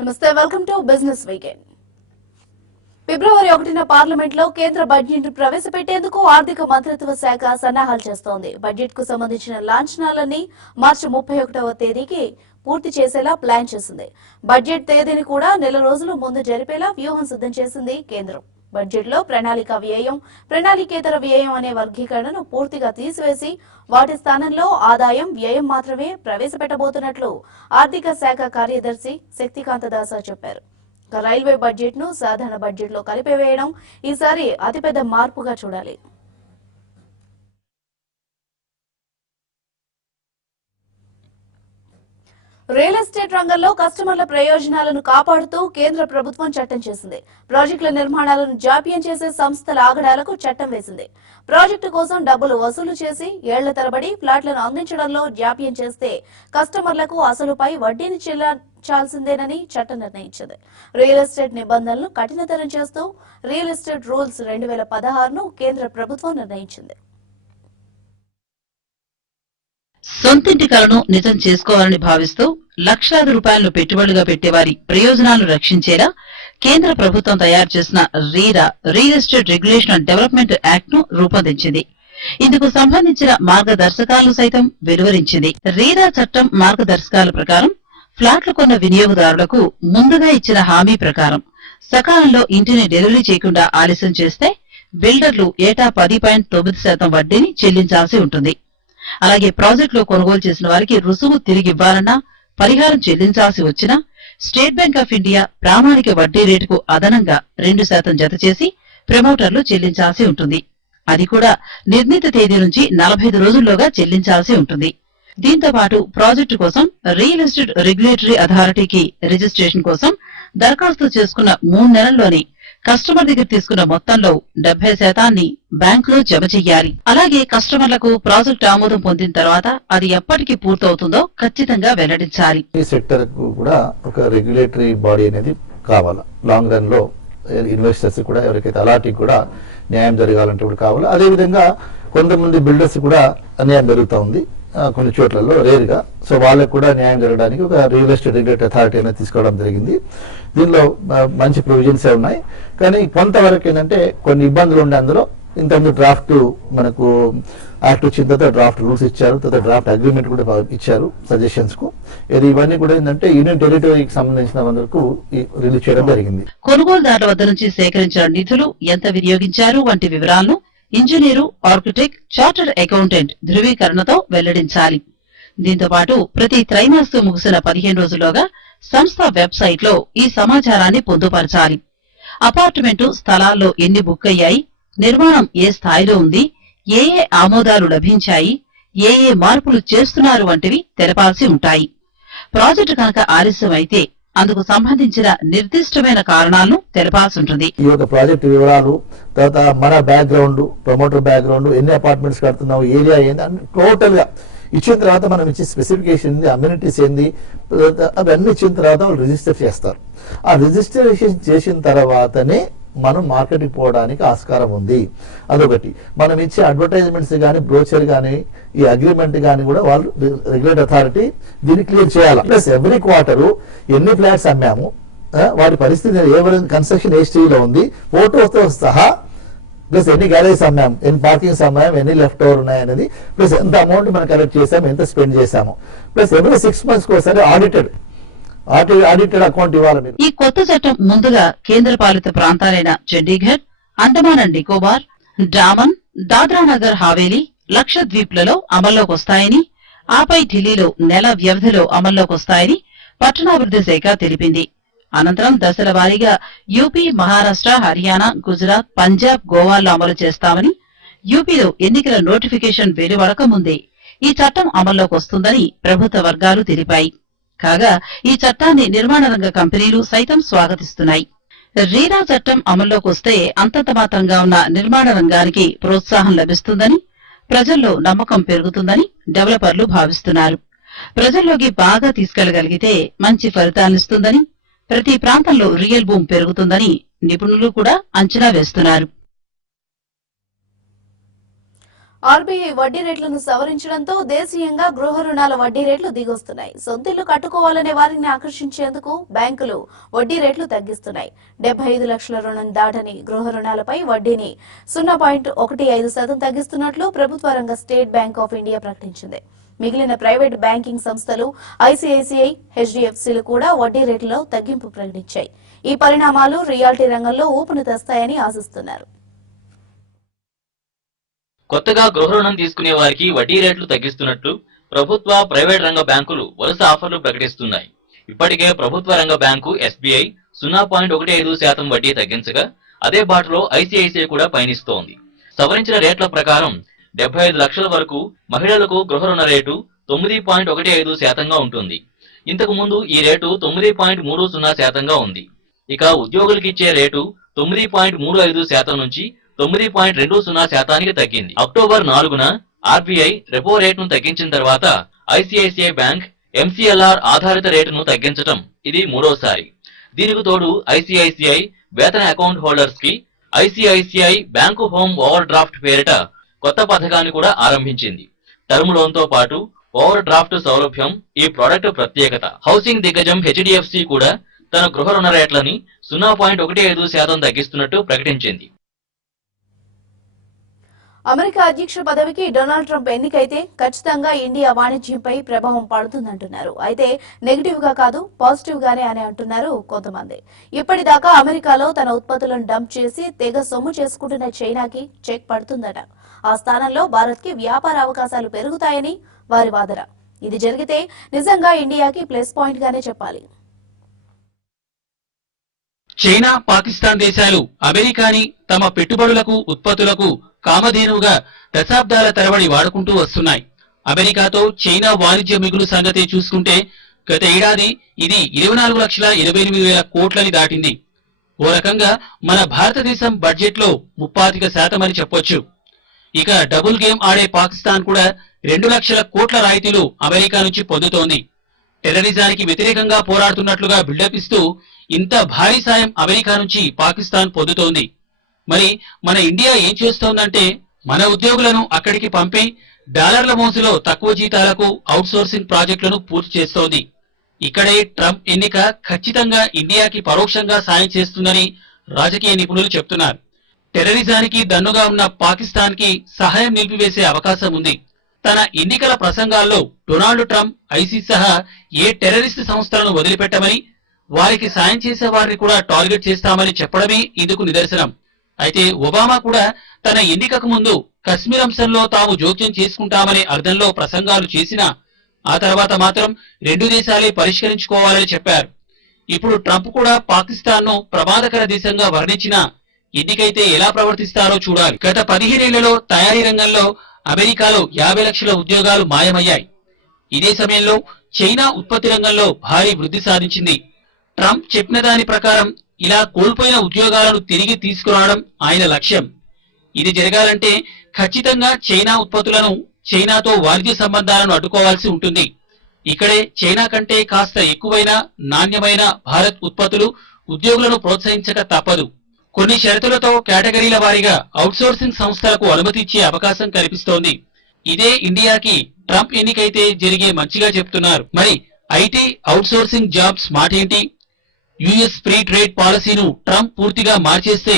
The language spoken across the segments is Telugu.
నమస్తే వెల్కమ్ టు బిజినెస్ వీకెండ్. ఫిబ్రవరి 1న పార్లమెంట్ లో కేంద్ర బడ్జెట్ ప్రవేశపెట్టేందుకు ఆర్థిక మంత్రిత్వ శాఖ సన్నాహాలు చేస్తోంది. బడ్జెట్ కు సంబంధించిన లాంఛనాలన్నీ మార్చి 31వ తేదీకి పూర్తి చేసేలా ప్లాన్ చేసింది. బడ్జెట్ తేదీని కూడా నెల రోజుల ముందు జరిపేలా వ్యూహం సిద్ధం చేసింది కేంద్రం. బడ్జెట్ లో ప్రణాళిక వ్యయం, ప్రణాళికేతర వ్యయం అనే వర్గీకరణను పూర్తిగా తీసివేసి వాటి స్థానంలో ఆదాయం, వ్యయం మాత్రమే ప్రవేశపెట్టబోతున్నట్లు ఆర్థిక శాఖ కార్యదర్శి శక్తికాంత దాస చెప్పారు. రైల్వే బడ్జెట్ ను సాధారణ బడ్జెట్ లో కలిపివేయడం ఈసారి అతిపెద్ద మార్పుగా చూడాలి. రియల్ ఎస్టేట్ రంగంలో కస్టమర్ల ప్రయోజనాలను కాపాడుతూ కేంద్ర ప్రభుత్వం చట్టం చేసింది. ప్రాజెక్టుల నిర్మాణాలను జాప్యం చేసే సంస్థల ఆగడాలకు చట్టం వేసింది. ప్రాజెక్టు కోసం డబ్బులు వసూలు చేసి ఏళ్ల తరబడి ఫ్లాట్లను అందించడంలో జాప్యం చేస్తే కస్టమర్లకు అసలుపై వడ్డీని చెల్లించాల్సిందేనని చట్టం నిర్ణయించింది. రియల్ ఎస్టేట్ నిబంధనలను కఠినతరం చేస్తూ రియల్ ఎస్టేట్ రూల్స్ 2016ను కేంద్ర ప్రభుత్వం నిర్ణయించింది. సొంతింటి కలను నిజం చేసుకోవాలని భావిస్తూ లక్షలాది రూపాయలను పెట్టుబడిగా పెట్టేవారి ప్రయోజనాలను రక్షించేలా కేంద్ర ప్రభుత్వం తయారు చేసిన RERA real estate regulation and development act ను రూపొందించింది. ఇందుకు సంబంధించిన మార్గదర్శకాలను సైతం వెలువరించింది. రీరా చట్టం మార్గదర్శకాల ప్రకారం ఫ్లాట్లు కొన్న వినియోగదారులకు ముందుగా ఇచ్చిన హామీ ప్రకారం సకాలంలో ఇంటిని డెలివరీ చేయకుండా ఆలస్యం చేస్తే బిల్డర్లు ఏటా 10.9% వడ్డీని చెల్లించాల్సి ఉంటుంది. అలాగే ప్రాజెక్టులో కొనుగోలు చేసిన వారికి రుసుము తిరిగివ్వాలన్నా, పరిహారం చెల్లించాల్సి వచ్చినా స్టేట్ బ్యాంక్ ఆఫ్ ఇండియా ప్రామాణిక వడ్డీ రేటుకు అదనంగా 2% జతచేసి ప్రమోటర్లు చెల్లించాల్సి ఉంటుంది. అది కూడా నిర్ణీత తేదీ నుంచి 45 రోజుల్లోగా చెల్లించాల్సి ఉంటుంది. దీంతో పాటు ప్రాజెక్టు కోసం రియల్ ఎస్టేట్ రెగ్యులేటరీ అథారిటీకి రిజిస్ట్రేషన్ కోసం దరఖాస్తు చేసుకున్న 3 నెలల్లోనే కస్టమర్ దగ్గర తీసుకున్న మొత్తంలో 70% బ్యాంకులో జమ చెయ్యాలి. అలాగే కస్టమర్లకు ప్రాజెక్టు ఆమోదం పొందిన తర్వాత అది ఎప్పటికి పూర్తవుతుందో ఖచ్చితంగా వెల్లడించాలి. ఈ సెక్టర్ కు కూడా ఒక రెగ్యులేటరీ బాడీ అనేది కావాలి. లాంగ్ రన్ లో ఇన్వెస్టర్స్ కూడా ఎవరికైతే అలాంటి కూడా న్యాయం జరగాలంటే కూడా కావాలి. అదేవిధంగా కొంతమంది బిల్డర్స్ కూడా అన్యాయం జరుగుతూ ఉంది కొన్ని చోట్లలో రేర్ గా. సో వాళ్ళకు కూడా న్యాయం జరగడానికి ఒక రియల్ ఎస్టేట్ రెగ్యులేటరీ అథారిటీ అనేది తీసుకోవడం జరిగింది. దీనిలో మంచి ప్రొవిజన్స్ ఉన్నాయి. కానీ కొంతవరకు ఏంటంటే కొన్ని ఇబ్బందులు ఉండే అందులో ఇంతకుముందు డ్రాఫ్ట్ మనకు యాక్ట్ వచ్చిన తర్వాత డ్రాఫ్ట్ రూల్స్ ఇచ్చారు, తర్వాత డ్రాఫ్ట్ అగ్రిమెంట్ కూడా ఇచ్చారు సజెషన్స్ కు. ఇవన్నీ కూడా ఏంటంటే యూనియన్ టెరిటరీకి సంబంధించిన వరకు రిలీజ్ చేయడం జరిగింది. కొనుగోలుదారుల వద్ద నుంచి సేకరించిన నిధులు ఎంత వినియోగించారు వంటి వివరాలను ఇంజనీరు, ఆర్కిటెక్ట్, చార్టర్డ్ అకౌంటెంట్ ధృవీకరణతో వెల్లడించాలి. దీంతో పాటు ప్రతి త్రైమాసికం ముగిసిన 15 రోజుల్లోగా సంస్థ వెబ్సైట్ లో ఈ సమాచారాన్ని పొందుపరచాలి. అపార్ట్మెంటు స్థలాల్లో ఎన్ని బుక్ అయ్యాయి, నిర్మాణం ఏ స్థాయిలో ఉంది, ఏ ఆమోదాలు లభించాయి, ఏ మార్పులు చేస్తున్నారు వంటివి తెలపాల్సి ఉంటాయి. ప్రాజెక్టు కనుక ఆలస్యం అయితే అందుకు సంబంధించిన నిర్దిష్టమైన కారణాలను తెలపాల్సి ఉంటుంది. ఈ యొక్క ప్రాజెక్ట్ వివరాలు, తర్వాత మన బ్యాక్గ్రౌండ్, ప్రమోటర్ బ్యాక్గ్రౌండ్, ఎన్ని అపార్ట్మెంట్స్ కడుతున్నావు, ఏరియా ఏంది అని టోటల్ గా ఇచ్చిన తర్వాత మనం ఇచ్చే స్పెసిఫికేషన్ ఏంది, అమ్యూనిటీస్ ఏంది, అవన్నీ ఇచ్చిన తర్వాత వాళ్ళు రిజిస్టర్ చేస్తారు. ఆ రిజిస్ట్రేషన్ చేసిన తర్వాతనే మనం మార్కెట్కి పోవడానికి ఆస్కారం ఉంది. అదొకటి. మనం ఇచ్చే అడ్వర్టైజ్మెంట్స్ కానీ, బ్రోచర్ కానీ, ఈ అగ్రిమెంట్ కానీ కూడా వాళ్ళు రెగ్యులేటరీ అథారిటీ దీన్ని క్లియర్ చేయాలి. ప్లస్ ఎవ్రీ క్వార్టర్ ఎన్ని ఫ్లాట్స్ అమ్మాము, వాటి పరిస్థితి ఎవరైనా కన్స్ట్రక్షన్ ఏ స్టేజ్ లో ఉంది, ఫోటోతో సహా, ప్లస్ ఎన్ని గ్యాలరీస్ అమ్మాము, ఎన్ని పార్కింగ్స్ అమ్మాము, ఎన్ని లెఫ్ట్ ఓవర్ ఉన్నాయనేది, ప్లస్ ఎంత అమౌంట్ మనం కలెక్ట్ చేసాము, ఎంత స్పెండ్ చేశాము, ప్లస్ ఎవ్రీ 6 months ఒకసారి ఆడిటెడ్ అకౌంట్ ఇవ్వాలి. ఈ కొత్త చట్టం ముందుగా కేంద్ర పాలిత ప్రాంతాలైన చండీగఢ్, అండమాన్ అండ్ నికోబార్, డామన్, దాద్రా నగర్ హవేలీ, లక్షద్వీప్లలో అమల్లోకొస్తాయని, ఆపై ఢిల్లీలో నెల వ్యవధిలో అమల్లోకొస్తాయని పట్టణాభివృద్ధి శాఖ తెలిపింది. అనంతరం దశల వారీగా యూపీ, మహారాష్ట్ర, హర్యానా, గుజరాత్, పంజాబ్, గోవాల్లో అమలు చేస్తామని, యూపీలో ఎన్నికల నోటిఫికేషన్ వెలువడక ముందే ఈ చట్టం అమల్లోకొస్తుందని ప్రభుత్వ వర్గాలు తెలిపాయి. కాగా ఈ చట్టాన్ని నిర్మాణ రంగ కంపెనీలు సైతం స్వాగతిస్తున్నాయి. రీరా చట్టం అమల్లోకొస్తే అంతంత మాత్రంగా ఉన్న నిర్మాణ రంగానికి ప్రోత్సాహం లభిస్తుందని, ప్రజల్లో నమ్మకం పెరుగుతుందని డెవలపర్లు భావిస్తున్నారు. ప్రజల్లోకి బాగా తీసుకెళ్లగలిగితే మంచి ఫలితాలనిస్తుందని, ప్రతి ప్రాంతంలో రియల్ బూమ్ పెరుగుతుందని నిపుణులు కూడా అంచనా వేస్తున్నారు. ఆర్బీఐ వడ్డీ రేట్లను సవరించడంతో దేశీయంగా గృహ రుణాల వడ్డీ రేట్లు దిగొస్తున్నాయి. సొంతిల్లు కట్టుకోవాలనే వారిని ఆకర్షించేందుకు బ్యాంకులు వడ్డీ రేట్లు తగ్గిస్తున్నాయి. 75 లక్షల రుణం దాటని గృహ రుణాలపై వడ్డీని 0.15% తగ్గిస్తున్నట్లు ప్రభుత్వ రంగ స్టేట్ బ్యాంక్ ఆఫ్ ఇండియా ప్రకటించింది. మిగిలిన ప్రైవేట్ బ్యాంకింగ్ సంస్థలు ఐసీఐసీఐ, హెచ్డీఎఫ్సీలు కూడా వడ్డీ రేట్లలో తగ్గింపు ప్రకటించాయి. ఈ పరిణామాలు రియాల్టీ రంగంలో ఊపును తెస్తాయని ఆశిస్తున్నారు. కొత్తగా గృహ రుణం తీసుకునే వారికి వడ్డీ రేట్లు తగ్గిస్తున్నట్లు ప్రభుత్వ, ప్రైవేట్ రంగ బ్యాంకులు వరుస ఆఫర్లు ప్రకటిస్తున్నాయి. ఇప్పటికే ప్రభుత్వ రంగ బ్యాంకు ఎస్బీఐ 0.15% వడ్డీ తగ్గించగా అదే బాటలో ఐసీఐసీఐ కూడా పయనిస్తోంది. సవరించిన రేట్ల ప్రకారం 75 లక్షల వరకు మహిళలకు గృహ రుణ రేటు 9.15% ఉంటుంది. ఇంతకు ముందు ఈ రేటు 9.30% ఉంది. ఇక ఉద్యోగులకు ఇచ్చే రేటు 9.35% నుంచి 9.20% తగ్గింది. అక్టోబర్ 4న ఆర్బీఐ రెపో రేటును తగ్గించిన తర్వాత ఐసీఐసీఐ బ్యాంక్ ఎంసీఎల్ఆర్ ఆధారిత రేటును తగ్గించటం ఇది మూడోసారి. దీనికి తోడు ఐసీఐసీఐ వేతన అకౌంట్ హోల్డర్స్ కి ICICI bank home over draft పేరిట కొత్త పథకాన్ని కూడా ఆరంభించింది. టర్మ్ లోన్ తో పాటు ఓవర్ డ్రాఫ్ట్ సౌలభ్యం ఈ ప్రోడక్ట్ ప్రత్యేకత. హౌసింగ్ దిగ్గజం హెచ్డీఎఫ్సీ కూడా తన గృహ రుణ రేట్లని 0.15% తగ్గిస్తున్నట్టు ప్రకటించింది. అమెరికా అధ్యక్ష పదవికి డొనాల్డ్ ట్రంప్ ఎన్నికైతే ఖచ్చితంగా ఇండియా వాణిజ్యంపై ప్రభావం పడుతుందంటున్నారు. అయితే నెగిటివ్ గా కాదు, పాజిటివ్ గానే అని అంటున్నారు కొంతమంది. ఇప్పటిదాకా అమెరికాలో తన ఉత్పత్తులను డంప్ చేసి తెగ సొమ్ము చేసుకుంటున్న చైనాకి చెక్ పడుతుందట. ఆ స్థానంలో భారత్ కి వ్యాపార అవకాశాలు పెరుగుతాయని వారి వాదన. ఇది జరిగితే నిజంగా ఇండియాకి ప్లస్ పాయింట్ గానే చెప్పాలి. చైనా, పాకిస్తాన్ దేశాలు అమెరికాని తమ పెట్టుబడులకు, ఉత్పత్తులకు కామధేనువుగా దశాబ్దాల తరబడి వాడుకుంటూ వస్తున్నాయి. అమెరికాతో చైనా వాణిజ్య మిగులు సంగతి చూసుకుంటే గత ఏడాది ఇది 24,88,000 కోట్లని దాటింది. ఓ రకంగా మన భారతదేశం బడ్జెట్ లో 35% అని చెప్పొచ్చు. ఇక డబుల్ గేమ్ ఆడే పాకిస్తాన్ కూడా 2 లక్షల కోట్ల రాయితీలు అమెరికా నుంచి పొందుతోంది. టెర్రరిజానికి వ్యతిరేకంగా పోరాడుతున్నట్లుగా బిల్డప్ ఇస్తూ ఇంత భారీ సాయం అమెరికా నుంచి పాకిస్తాన్ పొందుతోంది. మరి మన ఇండియా ఏం చేస్తోందంటే మన ఉద్యోగులను అక్కడికి పంపి డాలర్ల మోసులో తక్కువ జీతాలకు అవుట్సోర్సింగ్ ప్రాజెక్టులను పూర్తి చేస్తోంది. ఇక్కడే ట్రంప్ ఎన్నిక ఖచ్చితంగా ఇండియాకి పరోక్షంగా సాయం చేస్తుందని రాజకీయ నిపుణులు చెప్తున్నారు. టెర్రరిజానికి దన్నుగా ఉన్న పాకిస్తాన్ కి సహాయం నిలిపివేసే అవకాశం ఉంది. తన ఎన్నికల ప్రసంగాల్లో డొనాల్డ్ ట్రంప్ ఐసిస్ సహా ఏ టెర్రరిస్ట్ సంస్థలను వదిలిపెట్టమని, వారికి సాయం చేసే వారిని కూడా టార్గెట్ చేస్తామని చెప్పడమే ఇందుకు నిదర్శనం. అయితే ఒబామా కూడా తన ఎన్నికకు ముందు కశ్మీర్ అంశంలో తాము జోక్యం చేసుకుంటామనే అర్థంలో ప్రసంగాలు చేసినా ఆ తర్వాత మాత్రం 2 దేశాలే పరిష్కరించుకోవాలని చెప్పారు. ఇప్పుడు ట్రంప్ కూడా పాకిస్తాన్ ను ప్రమాదకర దేశంగా వర్ణించినా ఎన్నికైతే ఎలా ప్రవర్తిస్తారో చూడాలి. గత 15 ఏళ్లలో తయారీ రంగంలో అమెరికాలో 50 లక్షల ఉద్యోగాలు మాయమయ్యాయి. ఇదే సమయంలో చైనా ఉత్పత్తి రంగంలో భారీ వృద్ధి సాధించింది. ట్రంప్ చెప్పిన దాని ప్రకారం ఇలా కోల్పోయిన ఉద్యోగాలను తిరిగి తీసుకురావడం ఆయన లక్ష్యం. ఇది జరగాలంటే ఖచ్చితంగా చైనా ఉత్పత్తులను, చైనాతో వాణిజ్య సంబంధాలను అడ్డుకోవాల్సి ఉంటుంది. ఇక్కడే చైనా కంటే కాస్త ఎక్కువైన నాణ్యమైన భారత్ ఉత్పత్తులు, ఉద్యోగులను ప్రోత్సహించక తప్పదు. కొన్ని షరతులతో కేటగిరీల వారీగా అవుట్సోర్సింగ్ సంస్థలకు అనుమతి ఇచ్చే అవకాశం కనిపిస్తోంది. ఇదే ఇండియాకి ట్రంప్ ఎన్నికైతే జరిగే మంచిగా చెప్తున్నారు. మరి ఐటీ అవుట్సోర్సింగ్ జాబ్స్ మాటేంటి? యుఎస్ ఫ్రీ ట్రేడ్ పాలసీను ట్రంప్ పూర్తిగా మార్చేస్తే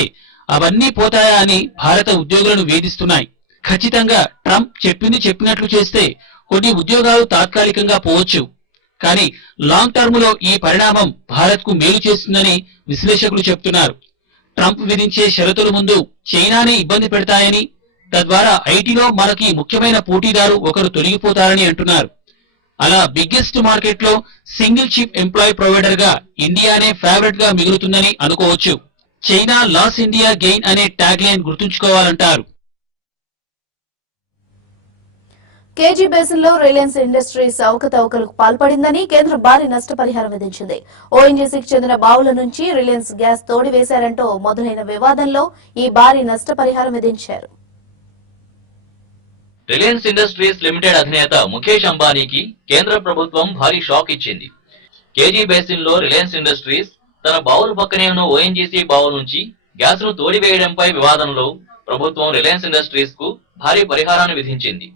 అవన్నీ పోతాయా అని భారత ఉద్యోగులను వేధిస్తున్నాయి. ఖచ్చితంగా ట్రంప్ చెప్పింది చెప్పినట్లు చేస్తే కొన్ని ఉద్యోగాలు తాత్కాలికంగా పోవచ్చు. కానీ లాంగ్ టర్మ్ లో ఈ పరిణామం భారత్ కు మేలు చేస్తుందని విశ్లేషకులు చెప్తున్నారు. ట్రంప్ విధించే షరతుల ముందు చైనానే ఇబ్బంది పెడతాయని, తద్వారా ఐటీలో మనకి ముఖ్యమైన పోటీదారు ఒకరు తొలగిపోతారని అంటున్నారు. అలా బిగ్గెస్ట్ మార్కెట్ లో సింగిల్ చిప్ ఎంప్లాయీ ప్రొవైడర్ గా ఇండియానే ఫేవరెట్ గా మిగులుతుందని అనుకోవచ్చు. చైనా లాస్ ఇండియా గెయిన్ అనే ట్యాగ్ లైన్ గుర్తుంచుకోవాలంటారు. కేజీ బేసిన్ లో రిలయన్స్ ఇండస్ట్రీస్ అవకతవకలకు పాల్పడిందని కేంద్రం భారీ నష్టపరిహారం విధించింది. ఓఎన్జీసీకి చెందిన బావుల నుంచి రిలయన్స్ గ్యాస్ తోడివేశారంటూ మొదలైన వివాదంలో ఈ భారీ నష్టపరిహారం విధించారు. రిలయన్స్ ఇండస్ట్రీస్ లిమిటెడ్ అధినేత ముఖేష్ అంబానీకి కేంద్ర ప్రభుత్వం భారీ షాక్ ఇచ్చింది. కేజీ బేసిన్ లో రిలయన్స్ ఇండస్ట్రీస్ తన బావుల పక్కనే ఉన్న ఓఎన్జీసీ బావుల నుంచి గ్యాస్ ను తోడివేయడంపై వివాదంలో ప్రభుత్వం రిలయన్స్ ఇండస్ట్రీస్ కు భారీ పరిహారాన్ని విధించింది.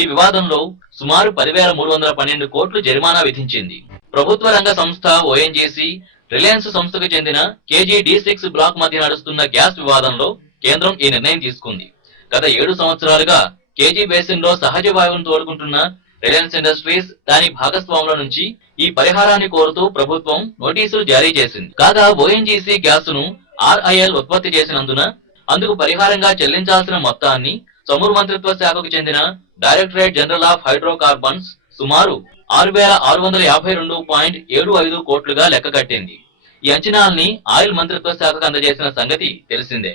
ఈ వివాదంలో సుమారు 10,312 కోట్లు జరిమానా విధించింది. ప్రభుత్వ రంగ సంస్థ ఓఎన్జీసీ, రిలయన్స్ సంస్థకు చెందిన కేజీ D6 బ్లాక్ మధ్య నడుస్తున్న గ్యాస్ వివాదంలో కేంద్రం ఈ నిర్ణయం తీసుకుంది. గత 7 సంవత్సరాలుగా కేజీ బేసిన్ లో సహజ వాయువును తోడుకుంటున్న రిలయన్స్ ఇండస్ట్రీస్ దాని భాగస్వాముల నుంచి ఈ పరిహారాన్ని కోరుతూ ప్రభుత్వం నోటీసులు జారీ చేసింది. కాగా ఓఎన్జీసీ గ్యాస్ ను RIL ఉత్పత్తి చేసినందున అందుకు పరిహారంగా చెల్లించాల్సిన మొత్తాన్ని చమురు మంత్రిత్వ శాఖకు చెందిన డైరెక్టరేట్ జనరల్ ఆఫ్ హైడ్రోకార్బన్స్ సుమారు 6,652.75 కోట్లుగా లెక్కగట్టింది. ఈ అంచనాల్ని ఆయిల్ మంత్రిత్వ శాఖకు అందజేసిన సంగతి తెలిసిందే.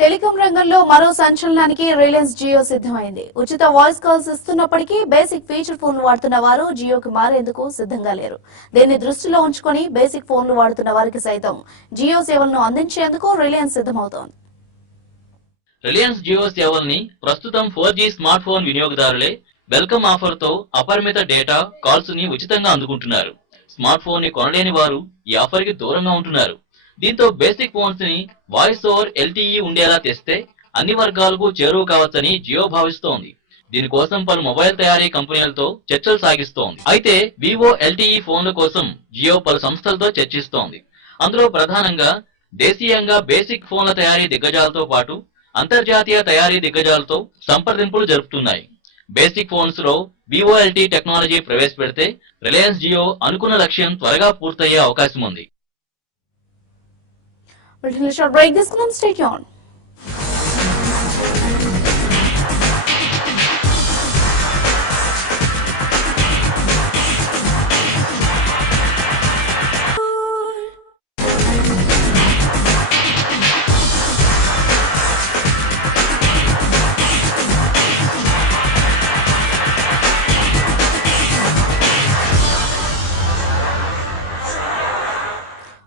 టెలికాం రంగంలో మరో సంచలనానికి రిలయన్స్ జియో సిద్ధమైంది. ఉచిత వాయిస్ కాల్స్ ఇస్తున్నప్పటికీ బేసిక్ ఫీచర్ ఫోన్లు వాడుతున్న వారు జియోకి మారేందుకు సిద్ధంగా లేరు. దీన్ని దృష్టిలో ఉంచుకొని బేసిక్ ఫోన్లు వాడుతున్న వారికి సైతం జియో సేవలను అందించేందుకు రిలయన్స్ సిద్ధమవుతోంది. రిలయన్స్ జియో సేవల్ని ప్రస్తుతం 4G స్మార్ట్ ఫోన్ వినియోగదారులే వెల్కమ్ ఆఫర్ తో అపరిమిత డేటా కాల్స్ ని ఉచితంగా అందుకుంటున్నారు. స్మార్ట్ ఫోన్ ని కొనలేని వారు ఈ ఆఫర్ కి దూరంగా ఉంటున్నారు. దీంతో బేసిక్ ఫోన్స్ ని వాయిస్ ఓవర్ LTE ఉండేలా తెస్తే అన్ని వర్గాలకు చేరువ కావచ్చని జియో భావిస్తోంది. దీనికోసం పలు మొబైల్ తయారీ కంపెనీలతో చర్చలు సాగిస్తోంది. అయితే వివో LTE ఫోన్ల కోసం జియో పలు సంస్థలతో చర్చిస్తోంది. అందులో ప్రధానంగా దేశీయంగా బేసిక్ ఫోన్ల తయారీ దిగ్గజాలతో పాటు అంతర్జాతీయ తయారీ దిగ్గజాలతో సంప్రదింపులు జరుపుతున్నాయి. బేసిక్ ఫోన్స్ లో వివో LTE టెక్నాలజీ ప్రవేశపెడితే రిలయన్స్ జియో అనుకున్న లక్ష్యం త్వరగా పూర్తయ్యే అవకాశం ఉంది.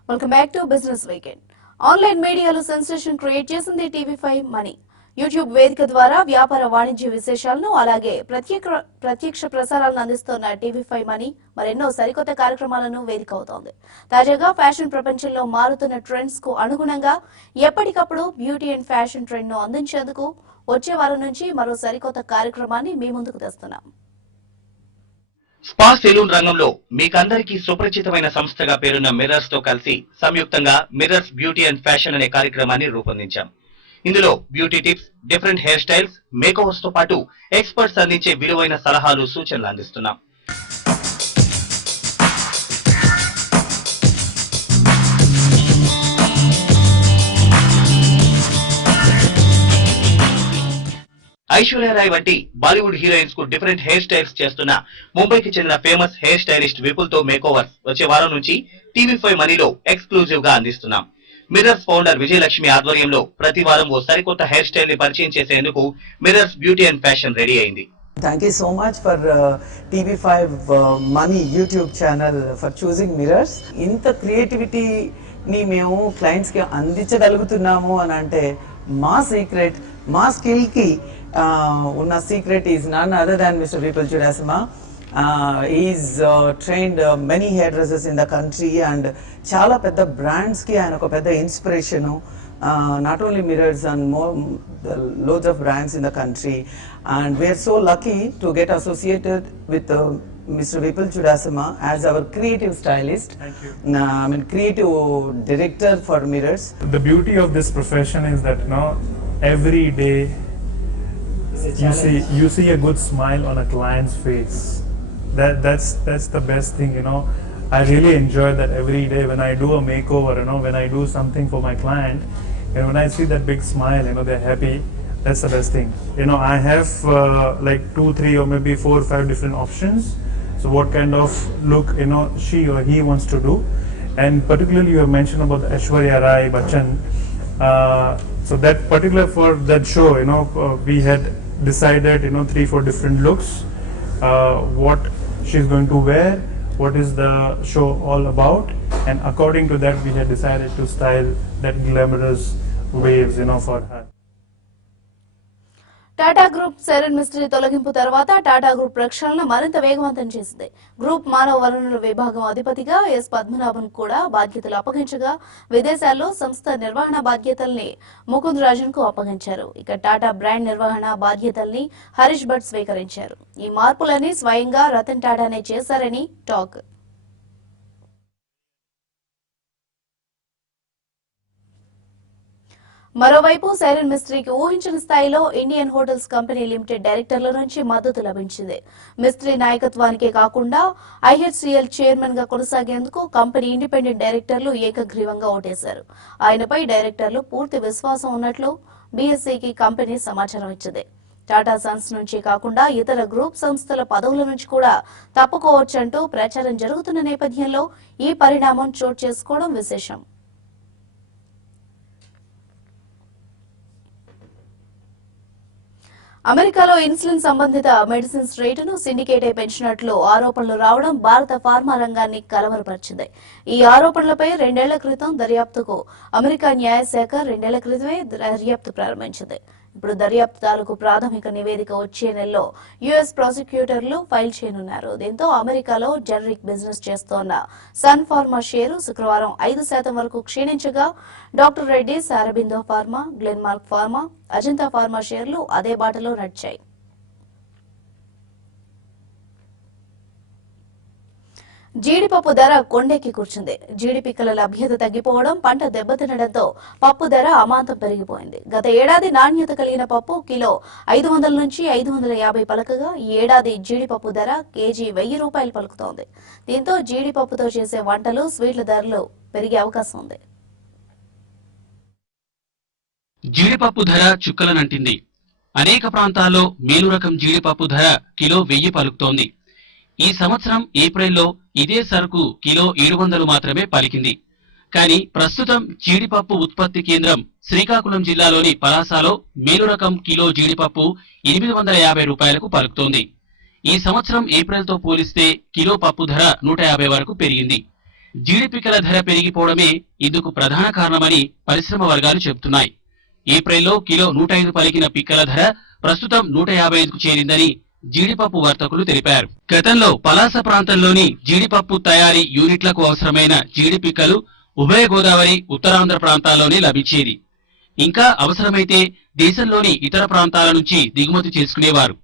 Welcome back to business weekend. Online మీడియాలో సెన్సేషన్ క్రియేట్ చేసింది TV5 మనీ. యూట్యూబ్ వేదిక ద్వారా వ్యాపార వాణిజ్య విశేషాలను అలాగే ప్రత్యక్ష ప్రసారాలను అందిస్తున్న TV5 మనీ మరెన్నో సరికొత్త కార్యక్రమాలను వేదిక అవుతోంది. తాజాగా ఫ్యాషన్ ప్రపంచంలో మారుతున్న ట్రెండ్స్ కు అనుగుణంగా ఎప్పటికప్పుడు బ్యూటీ అండ్ ఫ్యాషన్ ట్రెండ్ ను అందించేందుకు వచ్చే వారం నుంచి మరో సరికొత్త కార్యక్రమాన్ని మీ ముందుకు తెస్తున్నాం. స్పా సెలూన్ రంగంలో మీకందరికీ సుపరిచితమైన సంస్థగా పేరున్న మిర్రర్స్ తో కలిసి సంయుక్తంగా మిర్రర్స్ బ్యూటీ అండ్ ఫ్యాషన్ అనే కార్యక్రమాన్ని రూపొందించాం. ఇందులో beauty tips, different hair styles, makeovers తో పాటు ఎక్స్పర్ట్స్ అందించే విలువైన సలహాలు, సూచనలు అందిస్తున్నాం. ఐశ్వర్యరాయ్ వంటి బాలీవుడ్ హీరోయిన్స్ కు డిఫరెంట్ హెయిర్ స్టైల్స్ చేస్తున్న ముంబైకి చెందిన ఫేమస్ హెయిర్ స్టైలిస్ట్ విపుల్ తో మేకోవర్స్ వచ్చే వారం నుంచి TV5 మనీలో ఎక్స్క్లూజివ్ గా అందిస్తున్నాం. మిర్రర్స్ ఫౌండర్ విజయలక్ష్మి ఆధ్వర్యంలో ప్రతి వారం ఓ సరికొత్త హెయిర్ స్టైల్ ని పరిచయం చేసేందుకు mirrors beauty and fashion ready అయింది. Thank you so much for TV5 Money YouTube channel for choosing mirrors. ఇంత క్రియేటివిటీ ని మేము క్లయింట్స్ కి అందించగలుగుతున్నాము అని అంటే మా సీక్రెట్, మా స్కిల్ కి ఉన్న secret is none other than Mr. Vipul Chudasama. He's trained many hairdressers in the country and చాలా పెద్ద బ్రాండ్స్ కి ఆయన ఒక పెద్ద inspiration. Not only mirrors and more loads of brands in the country, and we are so lucky to get associated with Mr. Vipul Chudasama as our creative stylist. Thank you. I mean creative director for mirrors. The beauty of this profession is that every day you see a good smile on a client's face. That's the best thing, I really enjoy that every day when I do a makeover, when I do something for my client, and when I see that big smile, they're happy. That's the best thing. I have like 2, 3 or maybe 4 or 5 different options. So what kind of look she or he wants to do, and particularly you have mentioned about the Aishwarya Rai Bachchan. So that particular for that show, we had decided 3, 4 different looks, what she's going to wear, what is the show all about, and according to that we had decided to style that glamorous waves for her. Tata group serene mystery తొలగింపు తర్వాత టాటా గ్రూప్ ప్రక్షాళన మరింత వేగవంతం చేసింది. గ్రూప్ మానవ వనరుల విభాగం అధిపతిగా ఎస్ పద్మనాభన్ కూడా బాధ్యతలు అప్పగించగా విదేశాల్లో సంస్థ నిర్వహణ బాధ్యతల్ని ముకుంద్ రాజన్ కు అప్పగించారు. ఇక టాటా బ్రాండ్ నిర్వహణ బాధ్యతల్ని హరీష్ భట్ స్వీకరించారు. ఈ మార్పులని స్వయంగా రతన్ టాటానే చేశారని టాక్. మరోవైపు సైరన్ మిస్ట్రీకి ఊహించిన స్థాయిలో ఇండియన్ హోటల్స్ కంపెనీ లిమిటెడ్ డైరెక్టర్ల నుంచి మద్దతు లభించింది. మిస్ట్రీ నాయకత్వానికే కాకుండా ఐహెచ్సిఎల్ చైర్మన్ గా కొనసాగేందుకు కంపెనీ ఇండిపెండెంట్ డైరెక్టర్లు ఏకగ్రీవంగా ఓటేశారు. ఆయనపై డైరెక్టర్లు పూర్తి విశ్వాసం ఉన్నట్లు బీఎస్సీకి కంపెనీ సమాచారం ఇచ్చింది. టాటా సన్స్ నుంచి కాకుండా ఇతర గ్రూప్ సంస్థల పదవుల నుంచి కూడా తప్పుకోవచ్చంటూ ప్రచారం జరుగుతున్న నేపథ్యంలో ఈ పరిణామం చోటు చేసుకోవడం విశేషం. అమెరికాలో ఇన్సులిన్ సంబంధిత మెడిసిన్స్ రేటును సిండికేటే పెంచినట్లు ఆరోపణలు రావడం భారత ఫార్మా రంగాన్ని కలవరపరిచింది. ఈ ఆరోపణలపై 2 ఏళ్ల క్రితం దర్యాప్తుకు అమెరికా న్యాయశాఖ 2 ఏళ్ల క్రితమే దర్యాప్తు ప్రారంభించింది. ఇప్పుడు దర్యాప్తు తాలూకు ప్రాథమిక నివేదిక వచ్చే నెలలో యుఎస్ ప్రాసిక్యూటర్లు ఫైల్ చేయనున్నారు. దీంతో అమెరికాలో జనరిక్ బిజినెస్ చేస్తోన్న సన్ ఫార్మా షేరు శుక్రవారం 5% వరకు క్షీణించగా డాక్టర్ రెడ్డీస్, అరబిందో ఫార్మా, గ్లెన్మార్క్ ఫార్మా, అజంతా ఫార్మా షేర్లు అదే బాటలో నడిచాయి. జీడిపప్పు ధర కొండెక్కి కూర్చుంది. జీడి పిక్కల లభ్యత తగ్గిపోవడం, పంట దెబ్బతినడంతో పప్పు ధర అమాంతం పెరిగిపోయింది. గత ఏడాది నాణ్యత కలిగిన పప్పు కిలో 500 నుంచి 550 పలకగా ఈ ఏడాది జీడిపప్పు ధర కేజీ 1000 రూపాయలు పలుకుతోంది. దీంతో జీడిపప్పుతో చేసే వంటలు, స్వీట్ల ధరలు పెరిగే అవకాశం ఉంది. జీడిపప్పు ధర చుక్కలనంటింది. అనేక ప్రాంతాల్లో మేలు రకం జీడిపప్పు ధర కిలో 1000 పలుకుతోంది. ఈ సంవత్సరం ఏప్రిల్లో ఇదే సరుకు కిలో 700 మాత్రమే పలికింది. కానీ ప్రస్తుతం జీడిపప్పు ఉత్పత్తి కేంద్రం శ్రీకాకుళం జిల్లాలోని పలాసలో మేలు రకం కిలో జీడిపప్పు 850 రూపాయలకు పలుకుతోంది. ఈ సంవత్సరం ఏప్రిల్తో పోలిస్తే కిలో పప్పు ధర 150 వరకు పెరిగింది. జీడిపిక్కల ధర పెరిగిపోవడమే ఇందుకు ప్రధాన కారణమని పరిశ్రమ వర్గాలు చెబుతున్నాయి. ఏప్రిల్లో కిలో 105 పలికిన పిక్కల ధర ప్రస్తుతం 155కు చేరిందని జీడిపప్పు వర్తకులు తెలిపారు. గతంలో పలాస ప్రాంతంలోని జీడిపప్పు తయారీ యూనిట్లకు అవసరమైన జీడిపిక్కలు ఉభయ గోదావరి, ఉత్తరాంధ్ర ప్రాంతాల్లోనే లభించేది. ఇంకా అవసరమైతే దేశంలోని ఇతర ప్రాంతాల నుంచి దిగుమతి చేసుకునేవారు.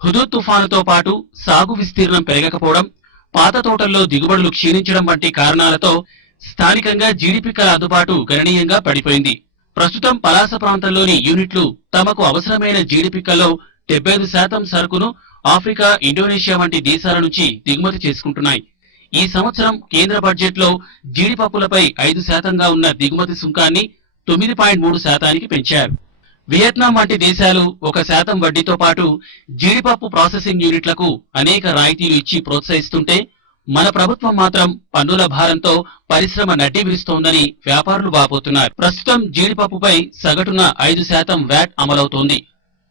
హుదూద్ తుఫానుతో పాటు సాగు విస్తీర్ణం పెరగకపోవడం, పాత తోటల్లో దిగుబడులు క్షీణించడం వంటి కారణాలతో స్థానికంగా జీడిపిక్కల అందుబాటు గణనీయంగా పడిపోయింది. ప్రస్తుతం పలాస ప్రాంతంలోని యూనిట్లు తమకు అవసరమైన జీడిపిక్కల్లో 75% సరుకును ఆఫ్రికా, ఇండోనేషియా వంటి దేశాల నుంచి దిగుమతి చేసుకుంటున్నాయి. ఈ సంవత్సరం కేంద్ర బడ్జెట్లో జీడిపప్పులపై 5%గా ఉన్న దిగుమతి సుంకాన్ని 9.3%కి పెంచారు. వియత్నాం వంటి దేశాలు 1% వడ్డీతో పాటు జీడిపప్పు ప్రాసెసింగ్ యూనిట్లకు అనేక రాయితీలు ఇచ్చి ప్రోత్సహిస్తుంటే మన ప్రభుత్వం మాత్రం పన్నుల భారంతో పరిశ్రమ నడ్డి విరుస్తోందని వ్యాపారులు వాపోతున్నారు. ప్రస్తుతం జీడిపప్పుపై సగటున 5% వ్యాట్ అమలవుతోంది.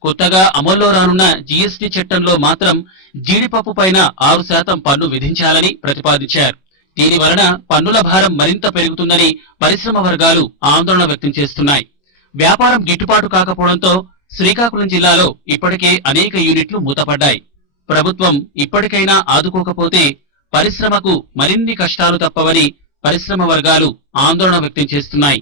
కొత్తగా అమల్లో రానున్న జీఎస్టీ చట్టంలో మాత్రం జీడిపప్పు పైన 6% పన్ను విధించాలని ప్రతిపాదించారు. దీని వలన పన్నుల భారం మరింత పెరుగుతుందని పరిశ్రమ వర్గాలు ఆందోళన వ్యక్తం చేస్తున్నాయి. వ్యాపారం గిట్టుబాటు కాకపోవడంతో శ్రీకాకుళం జిల్లాలో ఇప్పటికే అనేక యూనిట్లు మూతపడ్డాయి. ప్రభుత్వం ఇప్పటికైనా ఆదుకోకపోతే పరిశ్రమకు మరిన్ని కష్టాలు తప్పవని పరిశ్రమ వర్గాలు ఆందోళన వ్యక్తం చేస్తున్నాయి.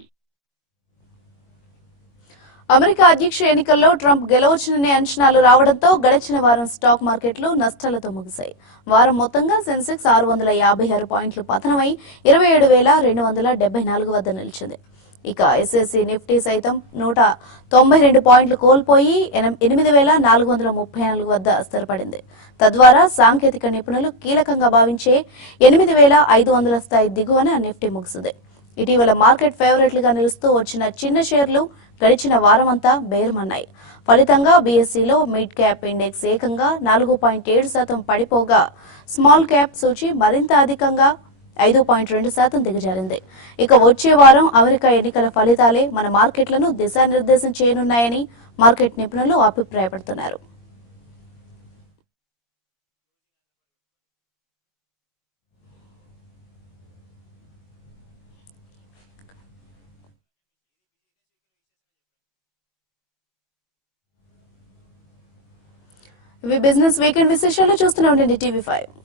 అమెరికా అధ్యక్ష ఎన్నికల్లో ట్రంప్ గెలవచ్చుననే అంచనాలు రావడంతో గడిచిన వారం స్టాక్ మార్కెట్లు నష్టాలతో ముగిశాయి. వారం మొత్తంగా సెన్సెక్స్ 656 పాయింట్లు పతనమై 27,274 వద్ద నిలిచింది. ఇక ఎస్ఎస్సి నిఫ్టీ సైతం 192 పాయింట్లు కోల్పోయి 8,434 వద్ద స్థిరపడింది. తద్వారా సాంకేతిక నిపుణులు కీలకంగా భావించే 8,500 స్థాయి దిగువన నిఫ్టీ ముగిసింది. ఇటీవల మార్కెట్ ఫేవరెట్లుగా నిలుస్తూ వచ్చిన చిన్న షేర్లు గడిచిన వారమంతా బేరమన్నాయి. ఫలితంగా బీఎస్సీలో మిడ్ క్యాప్ ఇండెక్స్ ఏకంగా 4.7% పడిపోగా స్మాల్ క్యాప్ సూచి మరింత అధికంగా 5.2% దిగజారింది. ఇక వచ్చే వారం అమెరికా ఎన్నికల ఫలితాలే మన మార్కెట్లను దిశానిర్దేశం చేయనున్నాయని మార్కెట్ నిపుణులు అభిప్రాయపడుతున్నారు. ఇవి బిజినెస్ వీకెండ్ విశేషాలు చూస్తూనే ఉండండి టీవీ 5.